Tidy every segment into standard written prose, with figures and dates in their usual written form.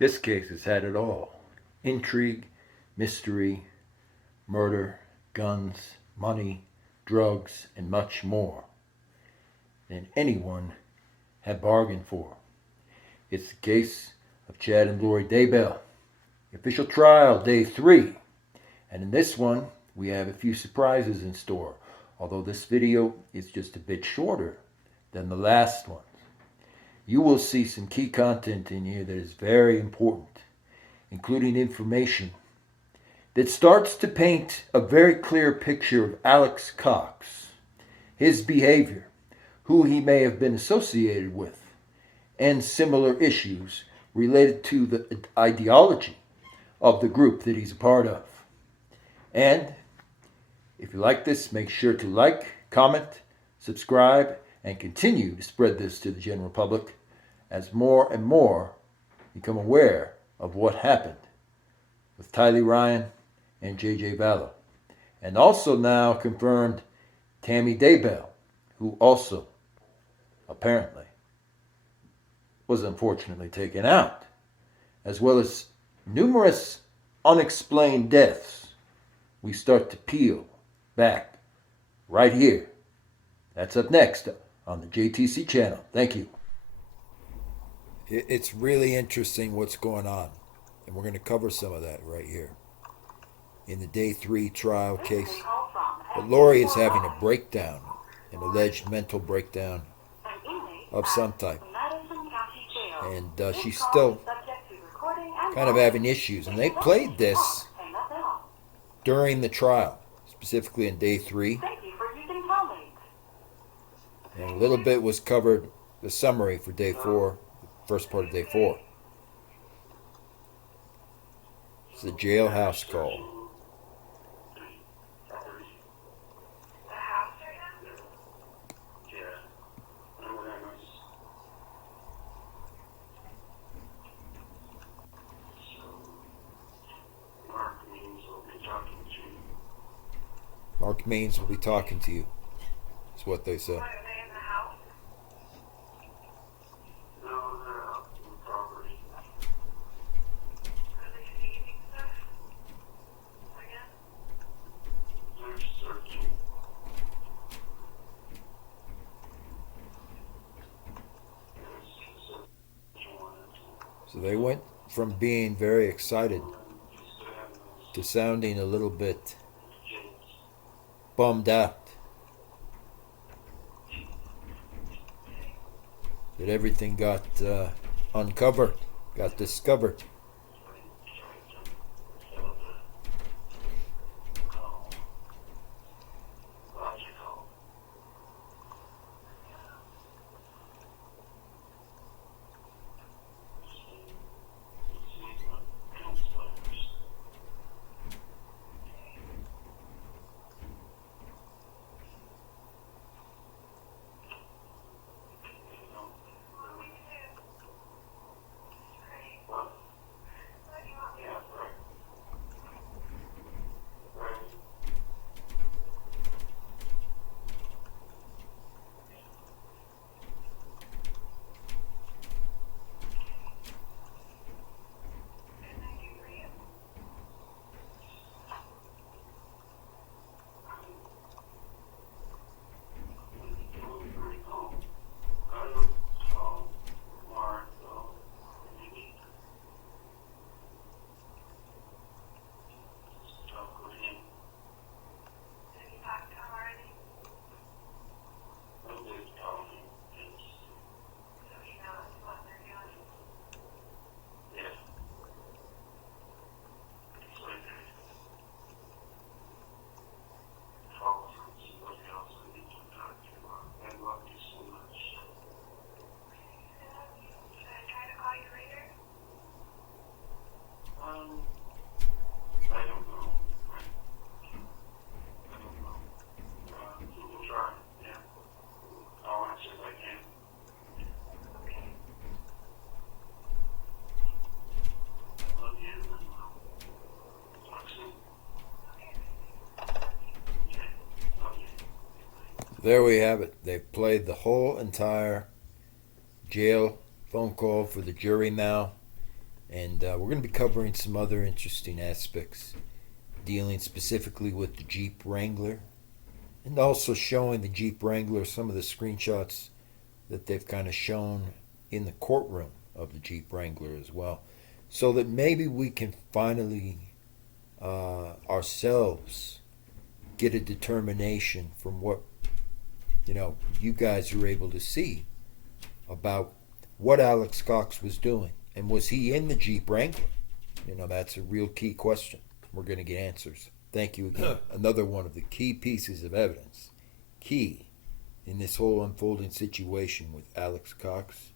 This case has had it all: intrigue, mystery, murder, guns, money, drugs, and much more than anyone had bargained for. It's the case of Chad and Lori Daybell. Official trial, day 3. And in this one, we have a few surprises in store, although this video is just a bit shorter than the last one. You will see some key content in here that is very important, including information that starts to paint a very clear picture of Alex Cox, his behavior, who he may have been associated with, and similar issues related to the ideology of the group that he's a part of. And if you like this, make sure to like, comment, subscribe, and continue to spread this to the general public as more and more become aware of what happened with Tylee Ryan and J.J. Vallow. And also now confirmed Tammy Daybell, who also apparently was unfortunately taken out, as well as numerous unexplained deaths. We start to peel back right here. That's up next on the JTC channel. Thank you. It's really interesting what's going on, and we're going to cover some of that right here in the day 3 trial case. But Lori is having a breakdown, an alleged mental breakdown of some type, and she's still kind of having issues. And they played this during the trial, specifically in day 3, and a little bit was covered, the summary for day 4, first part of day 4. It's the jailhouse call. Mark Means will be talking to you. That's what they said. So they went from being very excited to sounding a little bit bummed out that everything got uncovered, got discovered. There we have it. They've played the whole entire jail phone call for the jury now. And we're going to be covering some other interesting aspects, dealing specifically with the Jeep Wrangler, and also showing the Jeep Wrangler some of the screenshots that they've kind of shown in the courtroom of the Jeep Wrangler as well, so that maybe we can finally ourselves get a determination from what you guys are able to see about what Alex Cox was doing, and was he in the Jeep Wrangler? That's a real key question. We're going to get answers. Thank you again. Another one of the key pieces of evidence, key in this whole unfolding situation with Alex Cox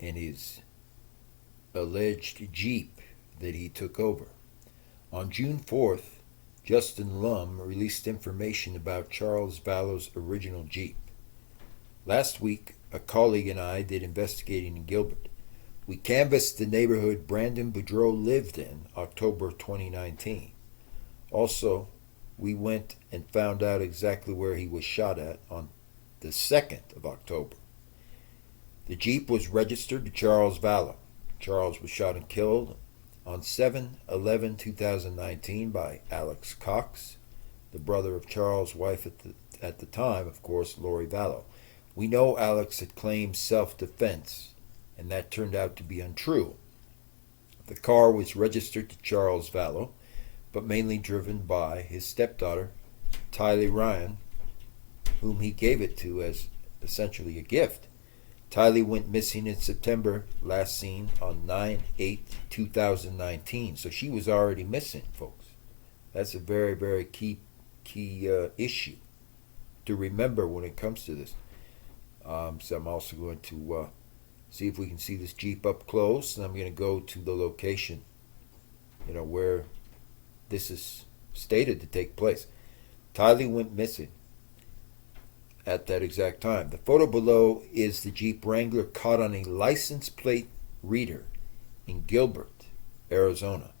and his alleged Jeep that he took over. On June 4th, Justin Lum released information about Charles Vallow's original Jeep. Last week, a colleague and I did investigating in Gilbert. We canvassed the neighborhood Brandon Boudreau lived in October 2019. Also, we went and found out exactly where he was shot at on the 2nd of October. The Jeep was registered to Charles Vallow. Charles was shot and killed on 7/11/2019 by Alex Cox, the brother of Charles' wife at the time, of course, Lori Vallow. We know Alex had claimed self-defense, and that turned out to be untrue. The car was registered to Charles Vallow, but mainly driven by his stepdaughter, Tylee Ryan, whom he gave it to as essentially a gift. Tylee went missing in September, last seen on 9/8/2019. So she was already missing, folks. That's a very, very key issue to remember when it comes to this. So I'm also going to see if we can see this Jeep up close, and I'm going to go to the location, where this is stated to take place. Tylee went missing at that exact time. The photo below is the Jeep Wrangler caught on a license plate reader in Gilbert, Arizona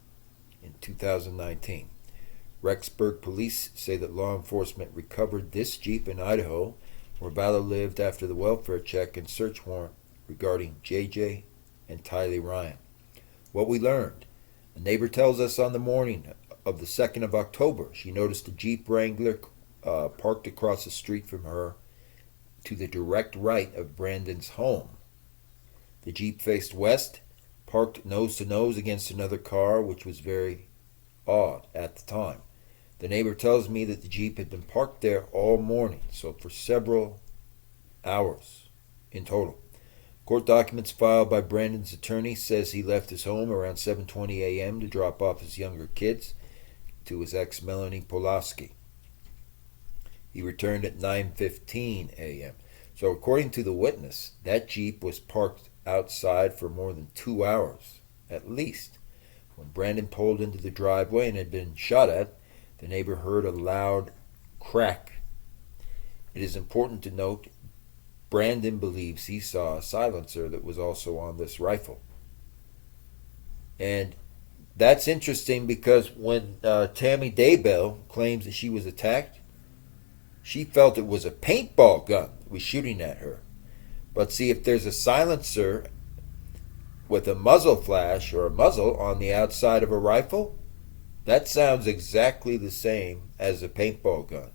in 2019. Rexburg police say that law enforcement recovered this Jeep in Idaho, where Vallow lived, after the welfare check and search warrant regarding JJ and Tylee Ryan. What we learned: a neighbor tells us on the morning of the 2nd of October, she noticed a Jeep Wrangler parked across the street from her to the direct right of Brandon's home. The Jeep faced west, parked nose to nose against another car, which was very odd at the time. The neighbor tells me that the Jeep had been parked there all morning, so for several hours in total. Court documents filed by Brandon's attorney says he left his home around 7:20 a.m. to drop off his younger kids to his ex Melanie Pulaski. He returned at 9:15 a.m. So according to the witness, that Jeep was parked outside for more than 2 hours, at least. When Brandon pulled into the driveway and had been shot at, the neighbor heard a loud crack. It is important to note Brandon believes he saw a silencer that was also on this rifle. And that's interesting because when Tammy Daybell claims that she was attacked, she felt it was a paintball gun that was shooting at her. But see, if there's a silencer with a muzzle flash or a muzzle on the outside of a rifle, that sounds exactly the same as a paintball gun.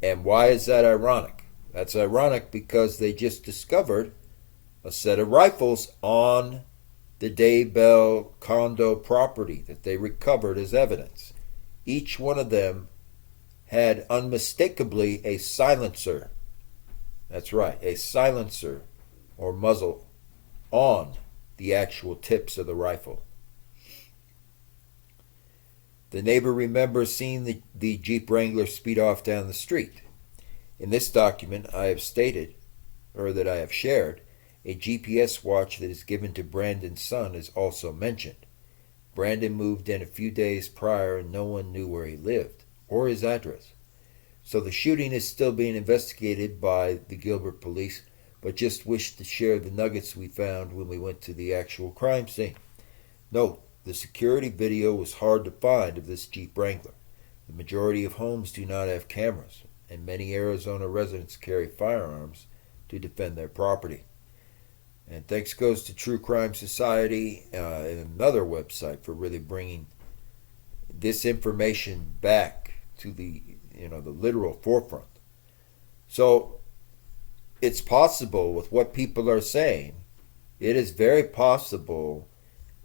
And why is that ironic? That's ironic because they just discovered a set of rifles on the Daybell condo property that they recovered as evidence. Each one of them had unmistakably a silencer. That's right, a silencer or muzzle on the actual tips of the rifle. The neighbor remembers seeing the Jeep Wrangler speed off down the street. In this document, I have stated, or that I have shared, a GPS watch that is given to Brandon's son is also mentioned. Brandon moved in a few days prior and no one knew where he lived or his address. So the shooting is still being investigated by the Gilbert police, but just wish to share the nuggets we found when we went to the actual crime scene. Note, the security video was hard to find of this Jeep Wrangler. The majority of homes do not have cameras, and many Arizona residents carry firearms to defend their property. And thanks goes to True Crime Society and another website for really bringing this information back to the literal forefront. So it's possible with what people are saying. It is very possible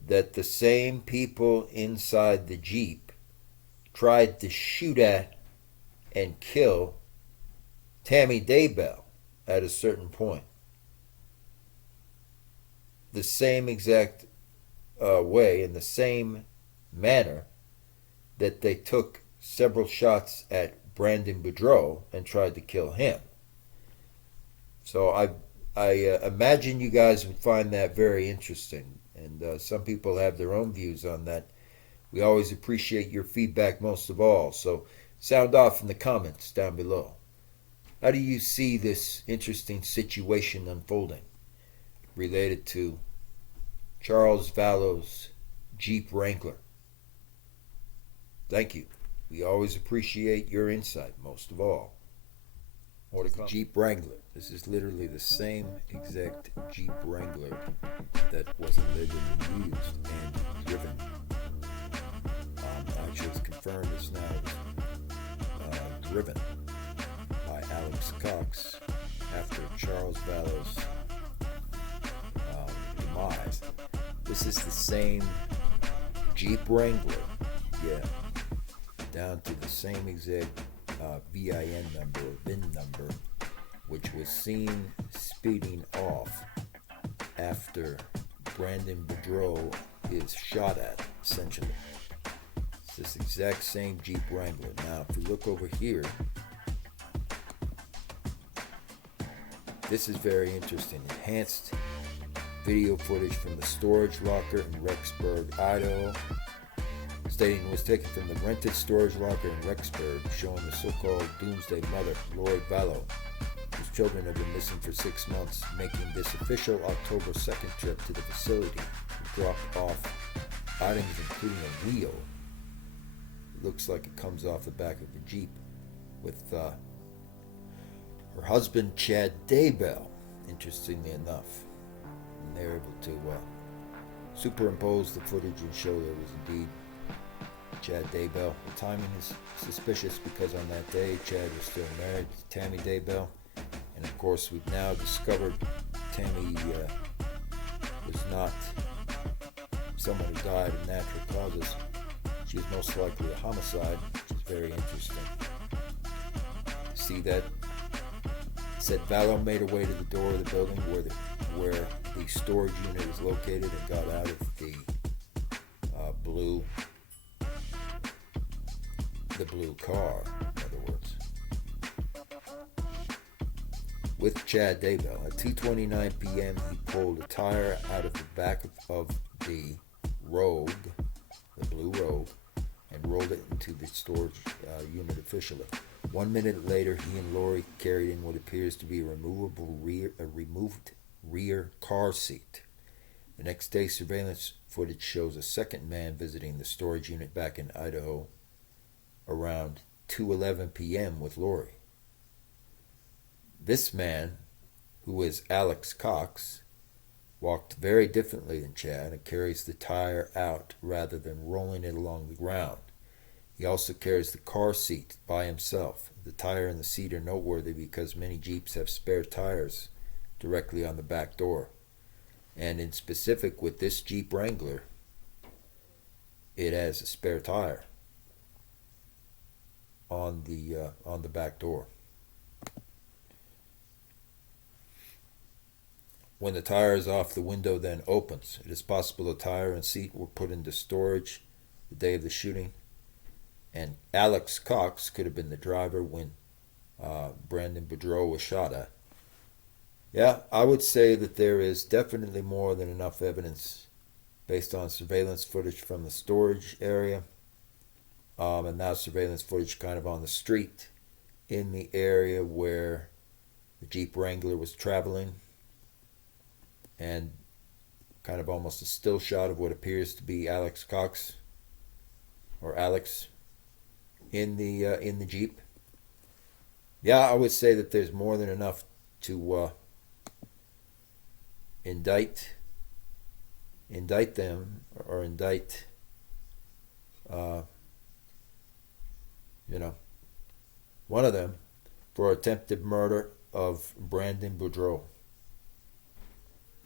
that the same people inside the Jeep tried to shoot at and kill Tammy Daybell at a certain point. The same exact way, in the same manner that they took several shots at Brandon Boudreaux and tried to kill him. So I imagine you guys would find that very interesting, and some people have their own views on that. We always appreciate your feedback most of all, so sound off in the comments down below. How do you see this interesting situation unfolding related to Charles Vallow's Jeep Wrangler? Thank you. We always appreciate your insight most of all. More to come. Jeep Wrangler. This is literally the same exact Jeep Wrangler that was allegedly used and driven. Actually, it's confirmed it's now driven by Alex Cox after Charles Vallow's demise. This is the same Jeep Wrangler, yeah, down to the same exact VIN number or VIN number, which was seen speeding off after Brandon Boudreaux is shot at, essentially. It's this exact same Jeep Wrangler. Now, if we look over here, this is very interesting. Enhanced video footage from the storage locker in Rexburg, Idaho, stating it was taken from the rented storage locker in Rexburg, showing the so-called doomsday mother, Lori Vallow, whose children have been missing for 6 months, making this official October 2nd trip to the facility to drop off items including a wheel. It looks like it comes off the back of the Jeep, with her husband, Chad Daybell, interestingly enough. And they're able to superimpose the footage and show there was indeed Chad Daybell. The timing is suspicious because on that day Chad was still married to Tammy Daybell, and of course we've now discovered Tammy was not someone who died of natural causes. She was most likely a homicide, which is very interesting. See that? Said Vallow made her way to the door of the building where the storage unit is located and got out of the blue car, in other words, with Chad Daybell. At 2:29 p.m. he pulled a tire out of the back of the Rogue, the blue Rogue, and rolled it into the storage unit officially. 1 minute later, he and Lori carried in what appears to be a removed rear car seat. The next day, surveillance footage shows a second man visiting the storage unit back in Idaho around 2:11 p.m. with Lori. This man, who is Alex Cox, walked very differently than Chad and carries the tire out rather than rolling it along the ground. He also carries the car seat by himself. The tire and the seat are noteworthy because many Jeeps have spare tires directly on the back door. And in specific with this Jeep Wrangler, it has a spare tire on the back door. When the tire is off, the window then opens. It is possible the tire and seat were put into storage the day of the shooting, and Alex Cox could have been the driver when Brandon Boudreaux was shot at. Yeah, I would say that there is definitely more than enough evidence based on surveillance footage from the storage area, and now surveillance footage kind of on the street in the area where the Jeep Wrangler was traveling, and kind of almost a still shot of what appears to be Alex Cox, or Alex, in the Jeep. Yeah, I would say that there's more than enough to indict them or indict, uh, you know, one of them for attempted murder of Brandon Boudreaux.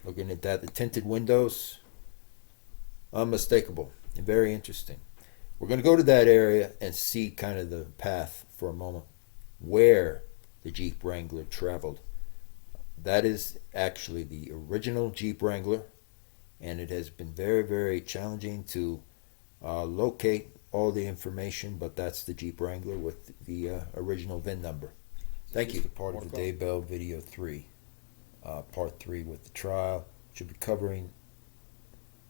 Looking at that, the tinted windows, unmistakable and very interesting. We're going to go to that area and see kind of the path for a moment where the Jeep Wrangler traveled. That is actually the original Jeep Wrangler, and it has been very, very challenging to locate all the information, but that's the Jeep Wrangler with the original VIN number. Thank you. Part of the Daybell video 3, part 3 with the trial. Should be covering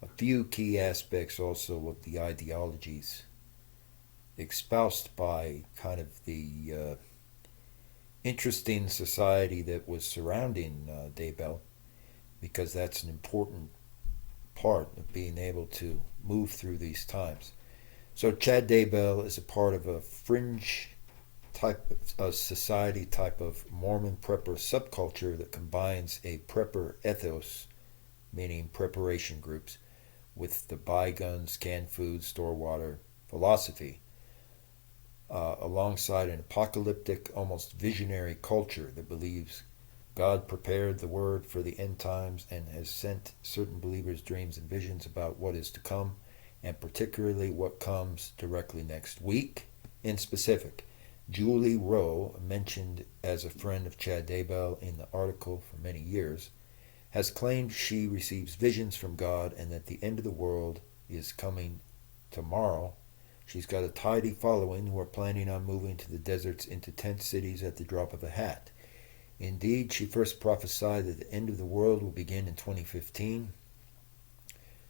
a few key aspects also of the ideologies espoused by kind of the interesting society that was surrounding Daybell, because that's an important part of being able to move through these times. So Chad Daybell is a part of a fringe type of society, type of Mormon prepper subculture that combines a prepper ethos, meaning preparation groups, with the buy guns, can food, store water philosophy, alongside an apocalyptic, almost visionary culture that believes God prepared the word for the end times and has sent certain believers dreams and visions about what is to come, and particularly what comes directly next week. In specific, Julie Rowe, mentioned as a friend of Chad Daybell in the article for many years, has claimed she receives visions from God and that the end of the world is coming tomorrow. She's got a tidy following who are planning on moving to the deserts into tent cities at the drop of a hat. Indeed, she first prophesied that the end of the world will begin in 2015.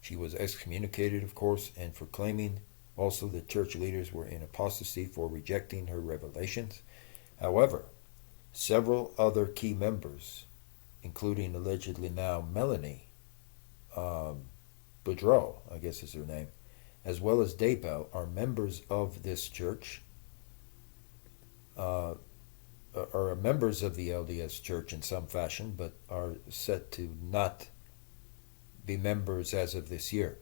She was excommunicated, of course, and for claiming also that church leaders were in apostasy for rejecting her revelations. However, several other key members, including allegedly now Melanie Boudreaux, I guess is her name, as well as Daybell, are members of this church, are members of the LDS Church in some fashion, but are set to not be members as of this year.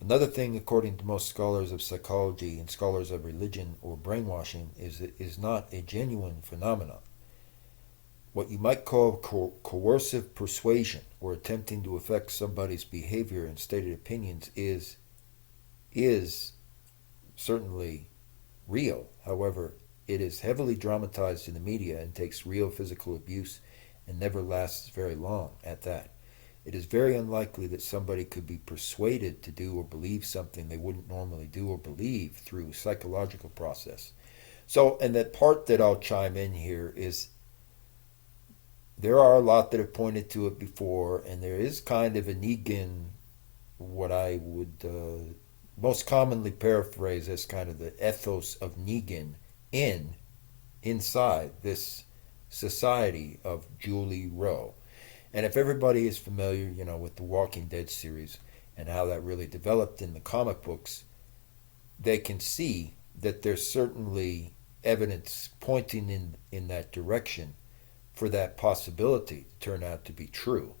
Another thing, according to most scholars of psychology and scholars of religion or brainwashing, is it is not a genuine phenomenon. What you might call coercive persuasion or attempting to affect somebody's behavior and stated opinions is certainly real. However, it is heavily dramatized in the media and takes real physical abuse and never lasts very long at that. It is very unlikely that somebody could be persuaded to do or believe something they wouldn't normally do or believe through psychological process. So, and that part that I'll chime in here is there are a lot that have pointed to it before, and there is kind of a Negan, what I would most commonly paraphrase as kind of the ethos of Negan inside this society of Julie Rowe. And if everybody is familiar, with the Walking Dead series and how that really developed in the comic books, they can see that there's certainly evidence pointing in that direction for that possibility to turn out to be true.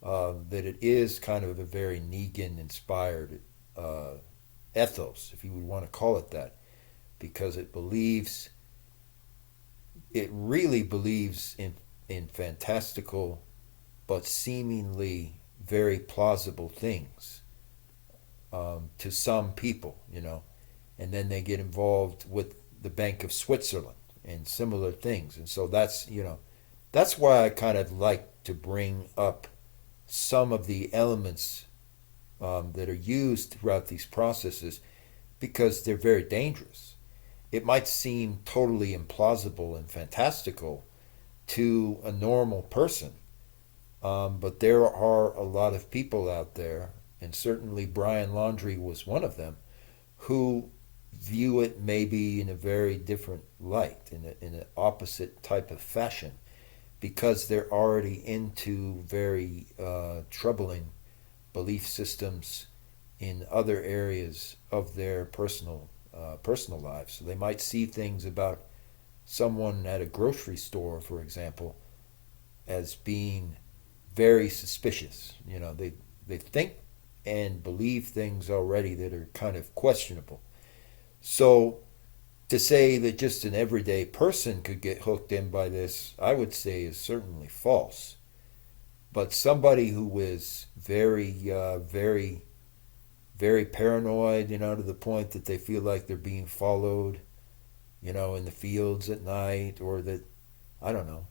That it is kind of a very Negan-inspired ethos, if you would want to call it that, because it really believes in fantastical but seemingly very plausible things to some people, and then they get involved with the Bank of Switzerland and similar things. And so that's why I kind of like to bring up some of the elements that are used throughout these processes, because they're very dangerous. It might seem totally implausible and fantastical to a normal person, but there are a lot of people out there, and certainly Brian Laundrie was one of them, who view it maybe in a very different light, in an opposite type of fashion, because they're already into very troubling belief systems in other areas of their personal lives. So they might see things about someone at a grocery store, for example, as being very suspicious. They think and believe things already that are kind of questionable. So to say that just an everyday person could get hooked in by this, I would say is certainly false. But somebody who is very paranoid, to the point that they feel like they're being followed, in the fields at night, or that, I don't know,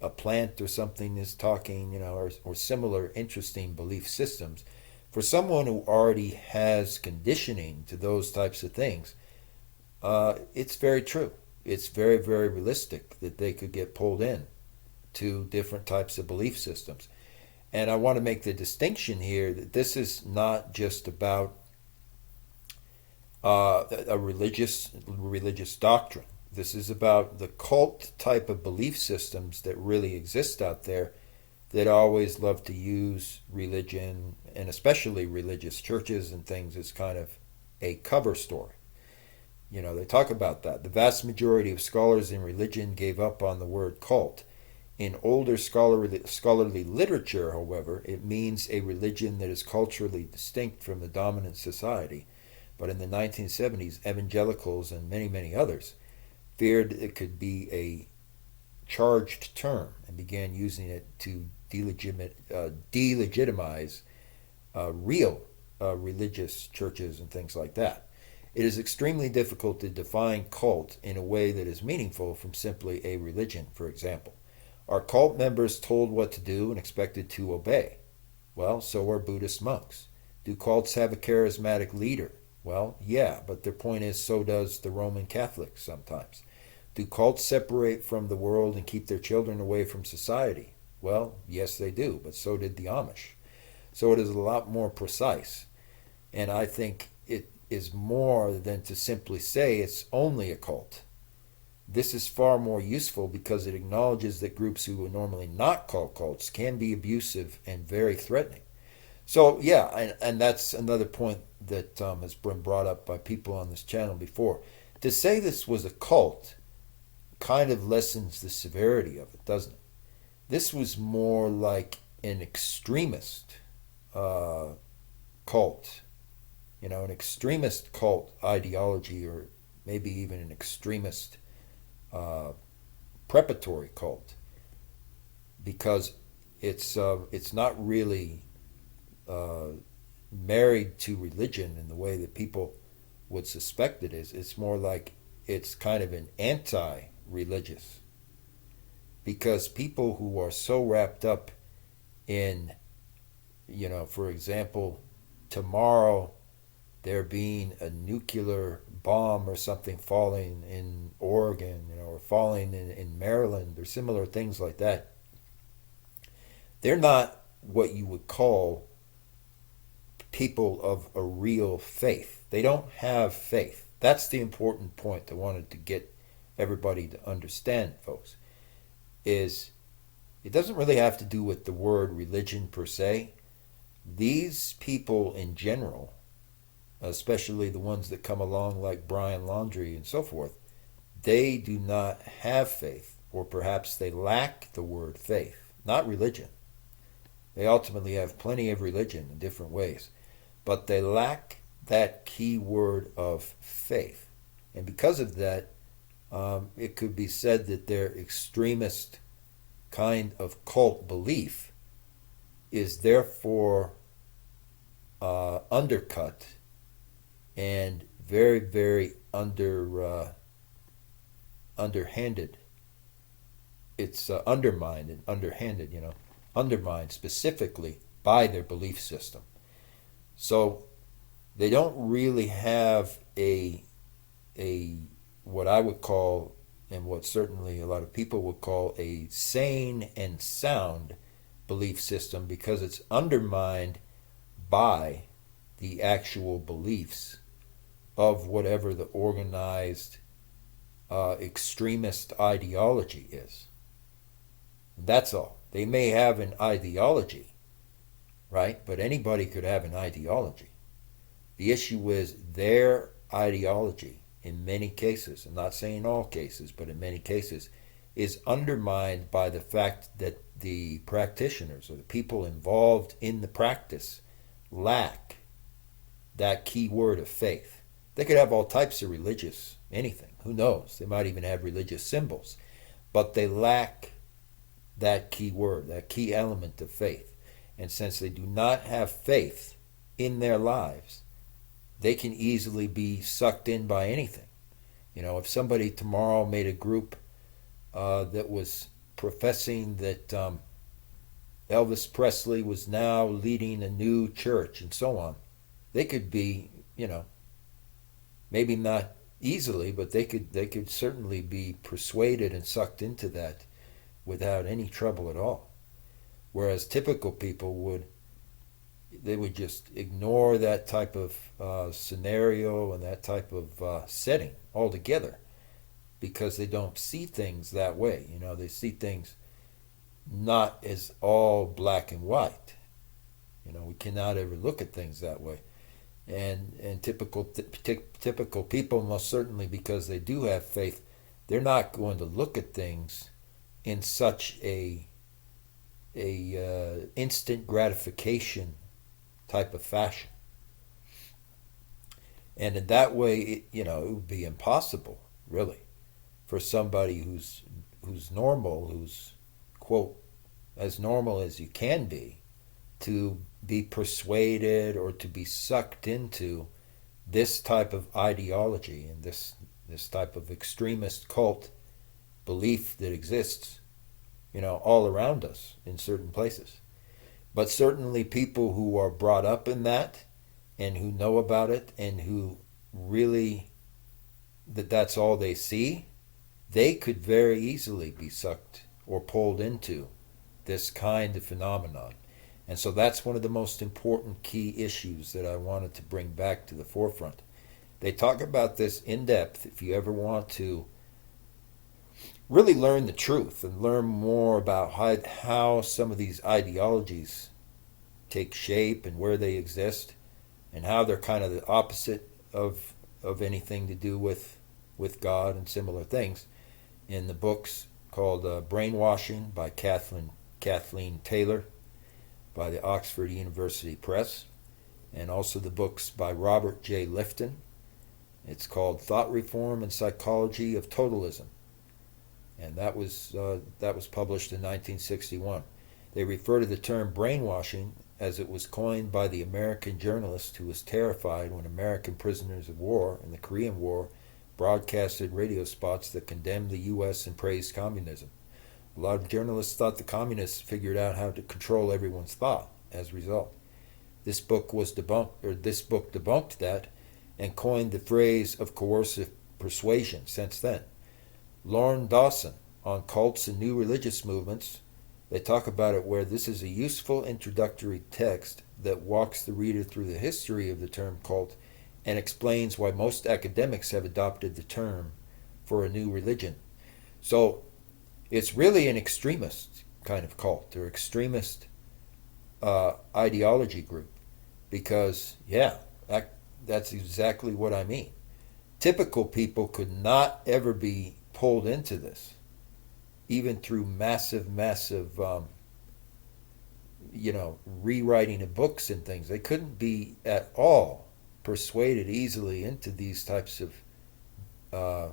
a plant or something is talking, or similar interesting belief systems. For someone who already has conditioning to those types of things, it's very true. It's very, very realistic that they could get pulled in to different types of belief systems. And I want to make the distinction here that this is not just about a religious doctrine. This is about the cult type of belief systems that really exist out there, that always love to use religion, and especially religious churches and things, as kind of a cover story. They talk about that. The vast majority of scholars in religion gave up on the word cult. In older scholarly literature, however, it means a religion that is culturally distinct from the dominant society. But in the 1970s, evangelicals and many, many others feared it could be a charged term and began using it to delegitimize real religious churches and things like that. It is extremely difficult to define cult in a way that is meaningful from simply a religion, for example. Are cult members told what to do and expected to obey? Well, so are Buddhist monks. Do cults have a charismatic leader? Well, yeah, but their point is, so does the Roman Catholics sometimes. Do cults separate from the world and keep their children away from society? Well, yes, they do, but so did the Amish. So it is a lot more precise. And I think it is more than to simply say it's only a cult. This is far more useful because it acknowledges that groups who are normally not called cults can be abusive and very threatening. So, yeah, and that's another point that has been brought up by people on this channel before. To say this was a cult kind of lessens the severity of it, doesn't it? This was more like an extremist cult, an extremist cult ideology, or maybe even an extremist preparatory cult, because it's not really married to religion in the way that people would suspect it is. It's more like it's kind of an anti-religious, because people who are so wrapped up in, for example, tomorrow there being a nuclear bomb or something falling in Oregon, or falling in Maryland, or similar things like that. They're not what you would call people of a real faith. They don't have faith. That's the important point I wanted to get everybody to understand, folks, is it doesn't really have to do with the word religion per se. These people in general, especially the ones that come along like Brian Laundrie and so forth, they do not have faith, or perhaps they lack the word faith, not religion. They ultimately have plenty of religion in different ways, but they lack that key word of faith. And because of that, it could be said that their extremist kind of cult belief is therefore undercut and very, very underhanded. It's undermined and underhanded, undermined specifically by their belief system. So they don't really have a what I would call, and what certainly a lot of people would call, a sane and sound belief system, because it's undermined by the actual beliefs of whatever the organized extremist ideology is. That's all. They may have an ideology, right? But anybody could have an ideology. The issue is their ideology, in many cases, I'm not saying all cases, but in many cases, is undermined by the fact that the practitioners or the people involved in the practice lack that key word of faith. They could have all types of religious anything, who knows? They might even have religious symbols, but they lack that key word, that key element of faith. And since they do not have faith in their lives, they can easily be sucked in by anything. If somebody tomorrow made a group that was professing that Elvis Presley was now leading a new church and so on, they could be, maybe not easily, but they could certainly be persuaded and sucked into that without any trouble at all. Whereas typical people would just ignore that type of scenario and that type of setting altogether because they don't see things that way. They see things not as all black and white. We cannot ever look at things that way. And typical people, most certainly because they do have faith, they're not going to look at things in such a instant gratification type of fashion. And in that way, it would be impossible, really, for somebody who's normal, who's quote as normal as you can to be persuaded or to be sucked into this type of ideology and this type of extremist cult belief that exists, all around us in certain places. But certainly people who are brought up in that and who know about it and who really that's all they see, they could very easily be sucked or pulled into this kind of phenomenon. And so that's one of the most important key issues that I wanted to bring back to the forefront. They talk about this in depth if you ever want to really learn the truth and learn more about how some of these ideologies take shape and where they exist and how they're kind of the opposite of anything to do with God and similar things. In the books called Brainwashing by Kathleen Taylor by the Oxford University Press, and also the books by Robert J. Lifton. It's called Thought Reform and Psychology of Totalism, and that was published in 1961. They refer to the term brainwashing as it was coined by the American journalist who was terrified when American prisoners of war in the Korean War broadcasted radio spots that condemned the U.S. and praised communism. A lot of journalists thought the communists figured out how to control everyone's thought as a result. This book debunked that and coined the phrase of coercive persuasion since then. Lauren Dawson on cults and new religious movements, they talk about it where this is a useful introductory text that walks the reader through the history of the term cult and explains why most academics have adopted the term for a new religion. So it's really an extremist kind of cult or extremist ideology group because, that's exactly what I mean. Typical people could not ever be pulled into this, even through massive rewriting of books and things. They couldn't be at all persuaded easily into these types of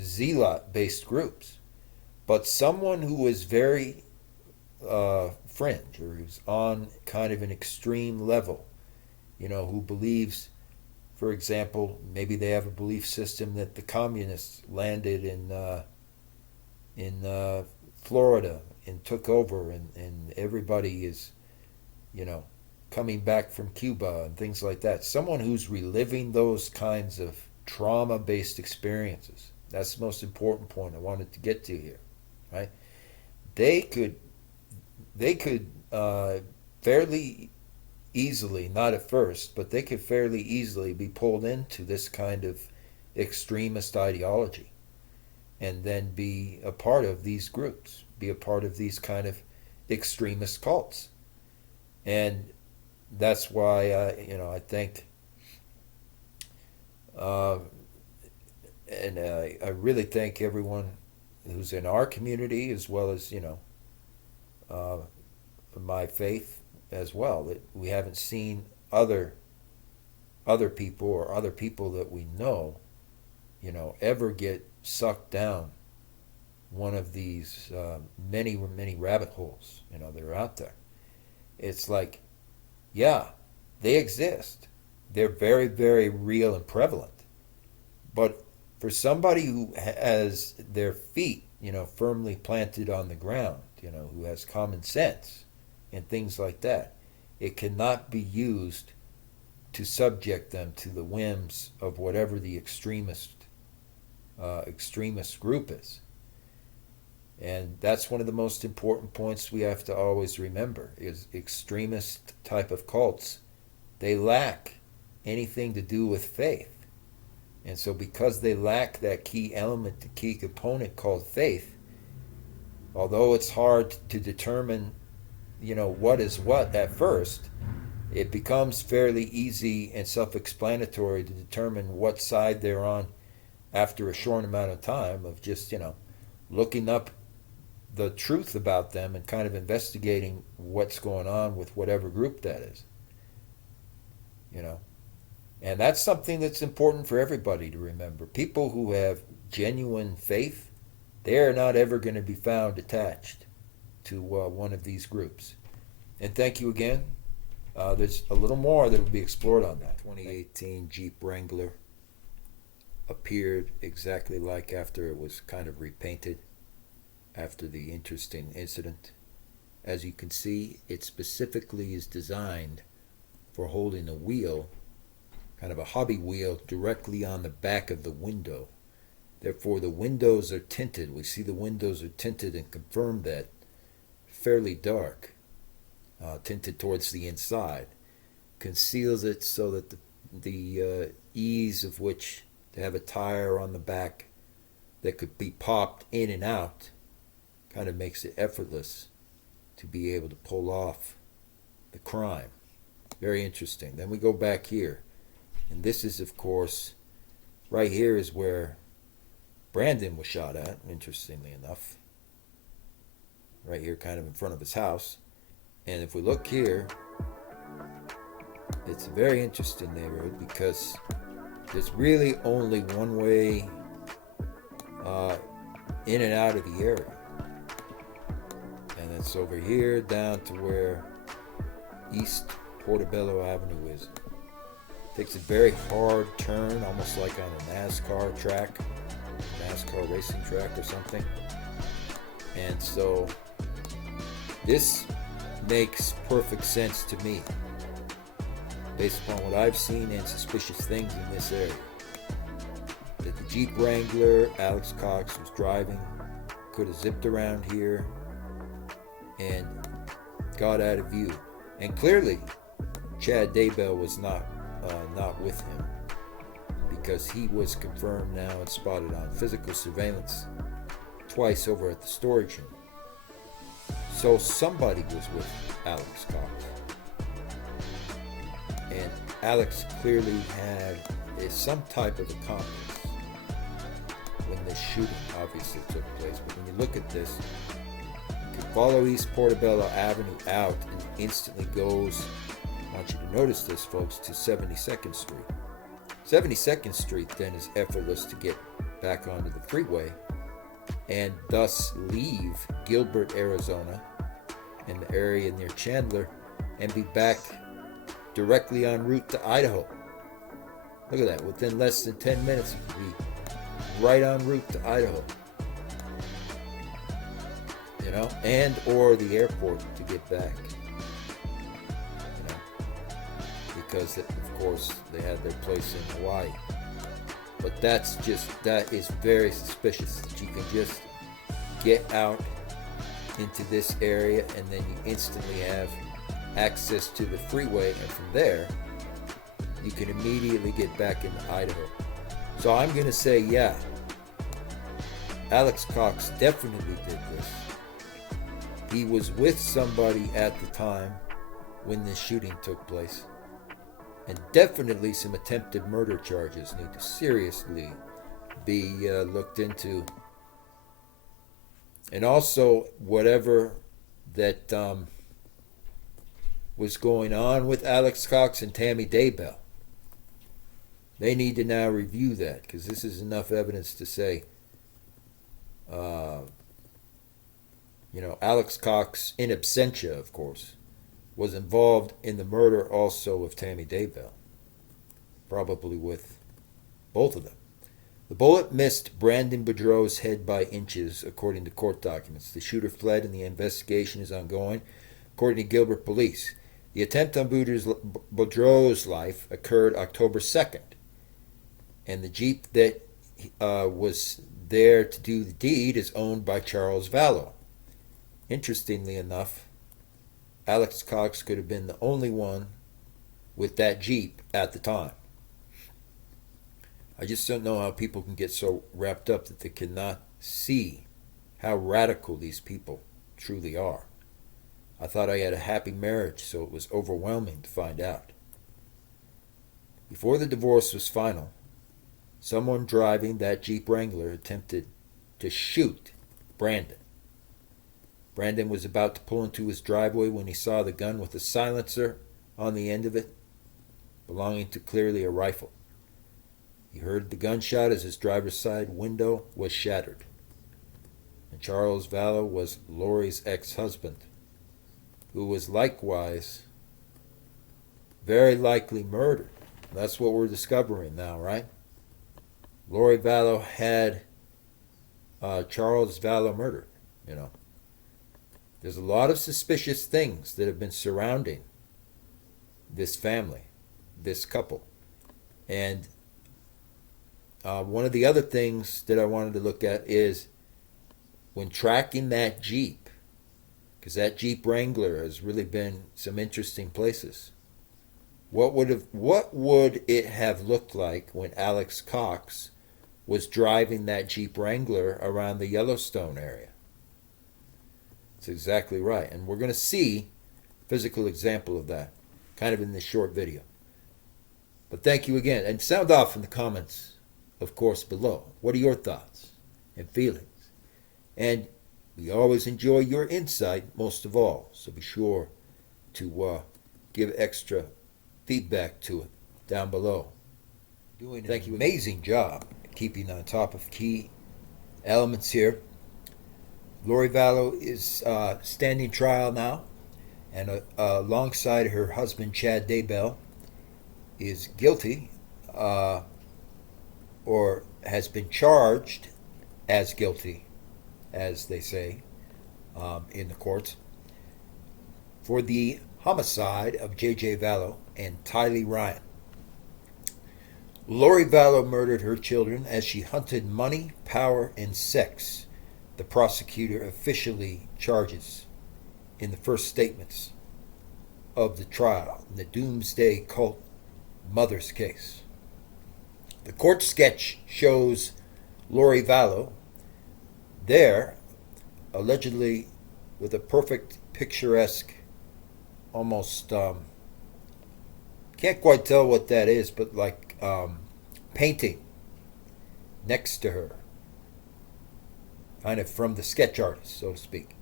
zealot-based groups. But someone who is very fringe or who's on kind of an extreme level, who believes, for example, maybe they have a belief system that the communists landed in Florida and took over and everybody is, coming back from Cuba and things like that. Someone who's reliving those kinds of trauma-based experiences. That's the most important point I wanted to get to here, right? They could fairly easily, not at first, but they could fairly easily be pulled into this kind of extremist ideology and then be a part of these groups, be a part of these kind of extremist cults. And that's why I think and I really thank everyone who's in our community as well as, uh, my faith as well, that we haven't seen other people or other people that we know, ever get sucked down one of these many, many rabbit holes, that are out there. It's like, yeah, they exist. They're very, very real and prevalent. But for somebody who has their feet, firmly planted on the ground, who has common sense and things like that, it cannot be used to subject them to the whims of whatever the extremist group is. And that's one of the most important points we have to always remember is extremist type of cults, they lack anything to do with faith. And so because they lack that key element, the key component called faith, although it's hard to determine, what is what at first, it becomes fairly easy and self-explanatory to determine what side they're on after a short amount of time of just, looking up the truth about them and kind of investigating what's going on with whatever group that is. And that's something that's important for everybody to remember. People who have genuine faith, they're not ever going to be found attached to one of these groups. And thank you again. There's a little more that will be explored on that. 2018 Jeep Wrangler appeared exactly like after it was kind of repainted after the interesting incident. As you can see, it specifically is designed for holding a wheel, kind of a hobby wheel, directly on the back of the window. Therefore, the windows are tinted. We see the windows are tinted and confirm that fairly dark, tinted towards the inside. Conceals it so that the ease of which to have a tire on the back that could be popped in and out kind of makes it effortless to be able to pull off the crime. Very interesting. Then we go back here. And this is, of course, right here is where Brandon was shot at, interestingly enough. Right here, kind of in front of his house. And if we look here, it's a very interesting neighborhood because there's really only one way in and out of the area. And it's over here down to where East Portobello Avenue is. Takes a very hard turn, almost like on a NASCAR track, NASCAR racing track or something. And so this makes perfect sense to me, based upon what I've seen and suspicious things in this area. That the Jeep Wrangler Alex Cox was driving could have zipped around here and got out of view. And clearly, Chad Daybell was not with him, because he was confirmed now and spotted on physical surveillance twice over at the storage unit. So somebody was with Alex Cox. And Alex clearly had some type of accomplice when this shooting obviously took place. But when you look at this, you can follow East Portobello Avenue out and instantly goes, I want you to notice this, folks, to 72nd Street. 72nd Street then is effortless to get back onto the freeway and thus leave Gilbert, Arizona, and the area near Chandler, and be back directly en route to Idaho. Look at that, within less than 10 minutes, you can be right en route to Idaho. And or the airport to get back. Because, of course, they had their place in Hawaii. But that is very suspicious that you can just get out into this area and then you instantly have access to the freeway, and from there you can immediately get back into Idaho. So I'm going to say, yeah, Alex Cox definitely did this. He was with somebody at the time when this shooting took place. And definitely some attempted murder charges need to seriously be looked into And also, whatever that was going on with Alex Cox and Tammy Daybell, they need to now review that, because this is enough evidence to say, uh, Alex Cox, in absentia, of course, was involved in the murder also of Tammy Daybell, probably with both of them. The bullet missed Brandon Boudreaux's head by inches, according to court documents. The shooter fled and the investigation is ongoing, according to Gilbert police. The attempt on Boudreaux's life occurred October 2nd, and the Jeep that was there to do the deed is owned by Charles Vallow. Interestingly enough, Alex Cox could have been the only one with that Jeep at the time. I just don't know how people can get so wrapped up that they cannot see how radical these people truly are. I thought I had a happy marriage, so it was overwhelming to find out. Before the divorce was final, someone driving that Jeep Wrangler attempted to shoot Brandon. Brandon was about to pull into his driveway when he saw the gun with a silencer on the end of it, belonging to clearly a rifle. He heard the gunshot as his driver's side window was shattered. And Charles Vallow was Lori's ex-husband, who was likewise very likely murdered. That's what we're discovering now, right? Lori Vallow had Charles Vallow murdered, There's a lot of suspicious things that have been surrounding this family, this couple. And one of the other things that I wanted to look at is when tracking that Jeep, because that Jeep Wrangler has really been some interesting places. What would it have looked like when Alex Cox was driving that Jeep Wrangler around the Yellowstone area? That's exactly right. And we're going to see a physical example of that kind of in this short video. But thank you again. And sound off in the comments, of course, below. What are your thoughts and feelings? And we always enjoy your insight most of all. So be sure to give extra feedback to it down below. Doing an amazing job keeping on top of key elements here. Lori Vallow is standing trial now, and alongside her husband Chad Daybell is guilty or has been charged as guilty, as they say in the courts, for the homicide of J.J. Vallow and Tylee Ryan. Lori Vallow murdered her children as she hunted money, power, and sex, the prosecutor officially charges in the first statements of the trial in the Doomsday Cult Mother's case. The court sketch shows Lori Vallow there, allegedly with a perfect, picturesque, almost, can't quite tell what that is, but like painting next to her, kind of from the sketch artist, so to speak.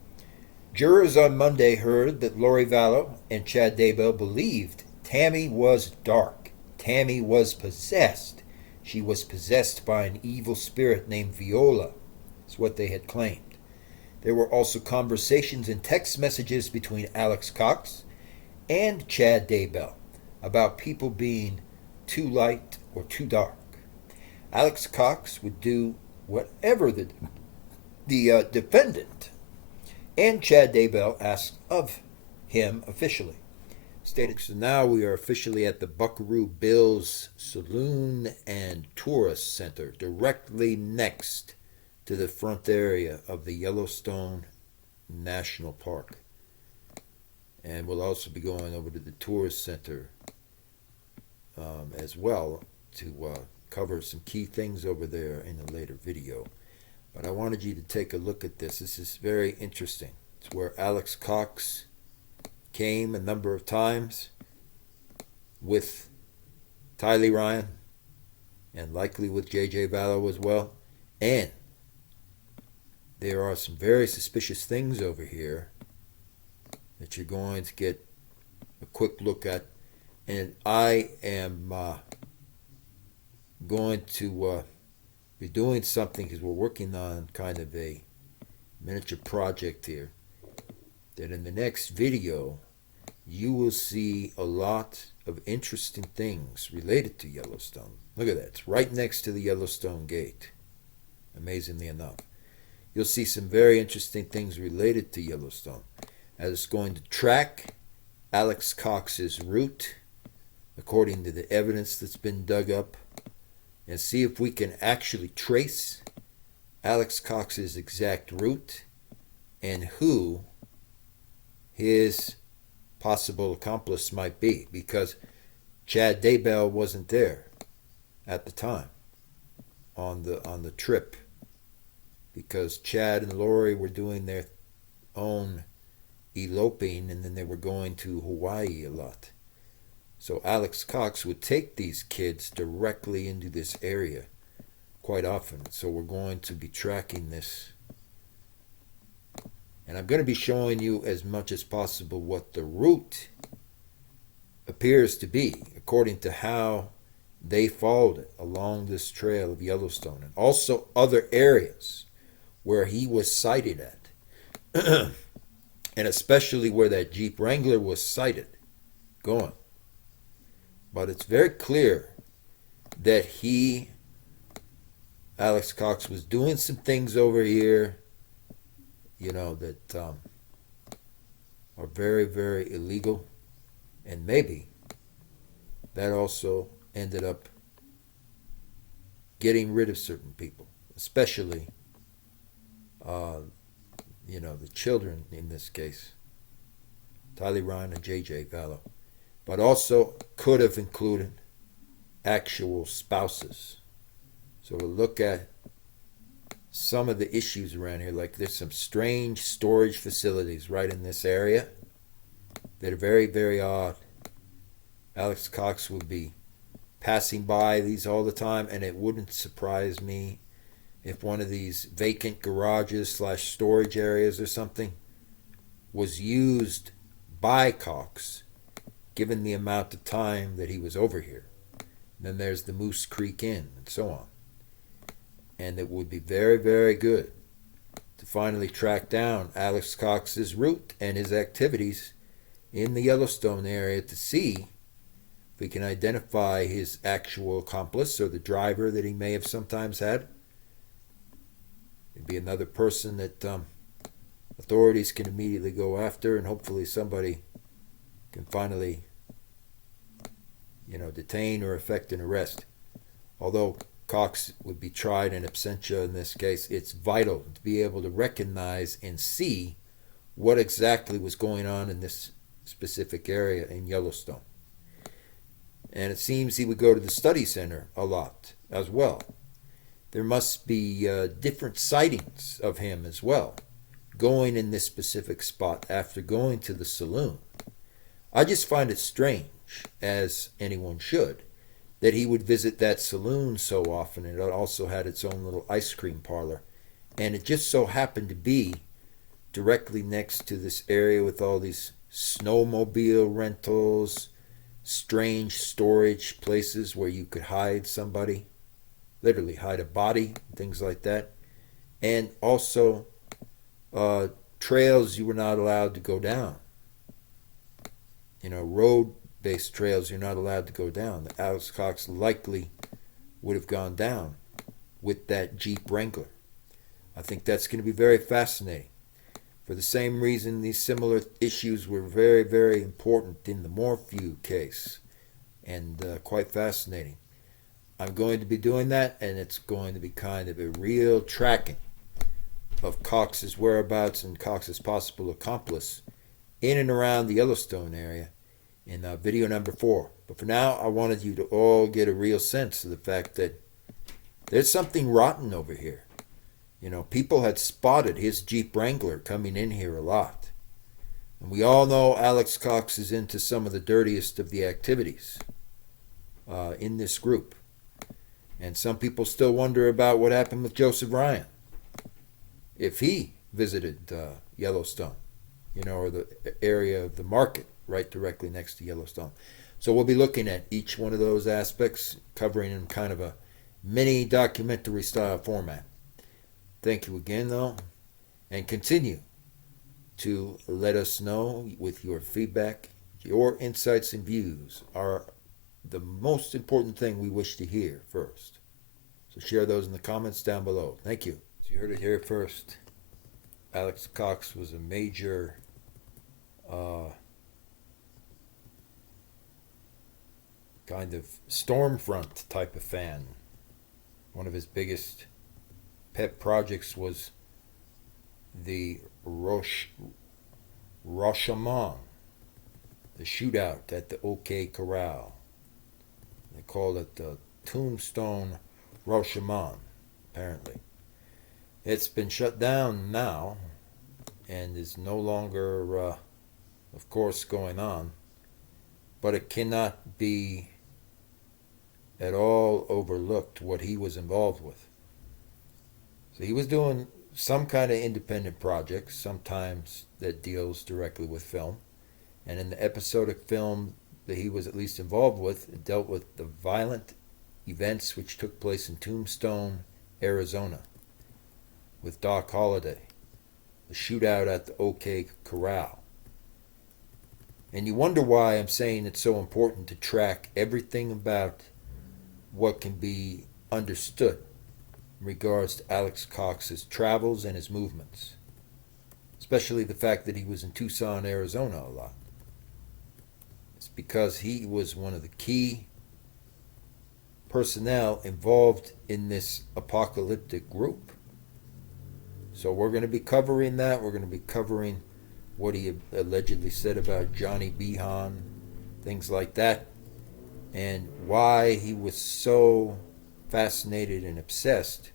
Jurors on Monday heard that Lori Vallow and Chad Daybell believed Tammy was dark. Tammy was possessed. She was possessed by an evil spirit named Viola. That's what they had claimed. There were also conversations and text messages between Alex Cox and Chad Daybell about people being too light or too dark. Alex Cox would do whatever the defendant and Chad Daybell asked of him officially. Stated. So now we are officially at the Buckaroo Bills Saloon and Tourist Center, directly next to the front area of the Yellowstone National Park. And we'll also be going over to the Tourist Center as well to cover some key things over there in a later video. But I wanted you to take a look at this. This is very interesting. It's where Alex Cox came a number of times with Tylee Ryan and likely with J.J. Vallow as well. And there are some very suspicious things over here that you're going to get a quick look at. And I am going to be doing something because we're working on kind of a miniature project here, that in the next video you will see a lot of interesting things related to Yellowstone. Look at that. It's right next to the Yellowstone gate, amazingly enough. You'll see some very interesting things related to Yellowstone, as it's going to track Alex Cox's route according to the evidence that's been dug up, and see if we can actually trace Alex Cox's exact route and who his possible accomplice might be, because Chad Daybell wasn't there at the time on the trip, because Chad and Lori were doing their own eloping, and then they were going to Hawaii a lot. So Alex Cox would take these kids directly into this area quite often. So we're going to be tracking this. And I'm going to be showing you as much as possible what the route appears to be, according to how they followed it along this trail of Yellowstone, and also other areas where he was sighted at. And especially where that Jeep Wrangler was sighted going. But it's very clear that Alex Cox, was doing some things over here, that are very, very illegal. And maybe that also ended up getting rid of certain people, especially, the children in this case, Tylee Ryan and J.J. Vallow. But also could have included actual spouses. So we'll look at some of the issues around here. Like, there's some strange storage facilities right in this area that are very, very odd. Alex Cox would be passing by these all the time, and it wouldn't surprise me if one of these vacant garages / storage areas or something was used by Cox, given the amount of time that he was over here. And then there's the Moose Creek Inn and so on. And it would be very, very good to finally track down Alex Cox's route and his activities in the Yellowstone area, to see if we can identify his actual accomplice, or the driver that he may have sometimes had. It'd be another person that authorities can immediately go after, and hopefully somebody can finally, detain or effect an arrest. Although Cox would be tried in absentia in this case, it's vital to be able to recognize and see what exactly was going on in this specific area in Yellowstone. And it seems he would go to the study center a lot as well. There must be different sightings of him as well, going in this specific spot after going to the saloon. I just find it strange, as anyone should, that he would visit that saloon so often. And it also had its own little ice cream parlor. And it just so happened to be directly next to this area with all these snowmobile rentals, strange storage places where you could hide somebody, literally hide a body, things like that. And also trails you were not allowed to go down. Road-based trails you're not allowed to go down. Alex Cox likely would have gone down with that Jeep Wrangler. I think that's going to be very fascinating. For the same reason, these similar issues were very, very important in the Morphew case, and quite fascinating. I'm going to be doing that, and it's going to be kind of a real tracking of Cox's whereabouts and Cox's possible accomplice in and around the Yellowstone area in video number 4. But for now, I wanted you to all get a real sense of the fact that there's something rotten over here. People had spotted his Jeep Wrangler coming in here a lot. And we all know Alex Cox is into some of the dirtiest of the activities in this group. And some people still wonder about what happened with Joseph Ryan. if he visited Yellowstone, or the area of the market right directly next to Yellowstone. So we'll be looking at each one of those aspects, covering in kind of a mini documentary style format. Thank you again, though, and continue to let us know with your feedback. Your insights and views are the most important thing we wish to hear first. So share those in the comments down below. Thank you. So you heard it here first. Alex Cox was a major kind of Stormfront type of fan. One of his biggest projects was the Rashomon, the shootout at the OK Corral. They call it the Tombstone Rashomon, apparently. It's been shut down now and is no longer, of course, going on. But it cannot be at all overlooked what he was involved with. So he was doing some kind of independent projects, sometimes that deals directly with film. And in the episodic film that he was at least involved with, it dealt with the violent events which took place in Tombstone, Arizona, with Doc Holliday, the shootout at the OK Corral. And you wonder why I'm saying it's so important to track everything about what can be understood in regards to Alex Cox's travels and his movements, especially the fact that he was in Tucson, Arizona a lot. It's because he was one of the key personnel involved in this apocalyptic group. So we're going to be covering that. We're going to be covering what he allegedly said about Johnny Behan, things like that, and why he was so fascinated and obsessed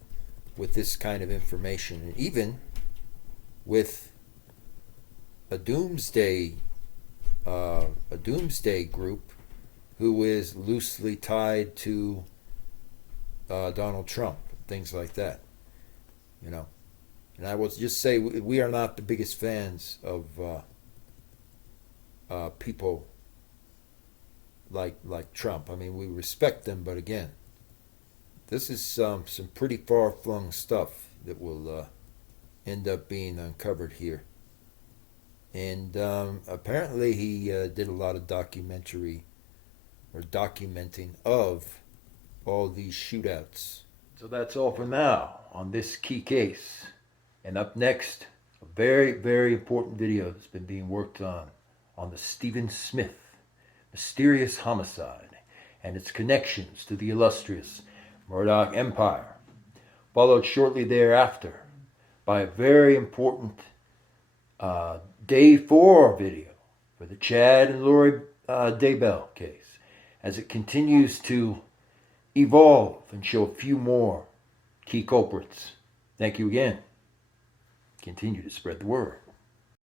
with this kind of information, and even with a doomsday group who is loosely tied to Donald Trump, things like that, And I will just say we are not the biggest fans of people like Trump. I mean, we respect them, but again, this is some pretty far-flung stuff that will end up being uncovered here. And apparently he did a lot of documenting of all these shootouts. So that's all for now on this key case. And up next, a very, very important video that's been being worked on the Stephen Smith mysterious homicide and its connections to the illustrious Murdoch Empire, followed shortly thereafter by a very important Day 4 video for the Chad and Lori Daybell case, as it continues to evolve and show a few more key culprits. Thank you again. Continue to spread the word.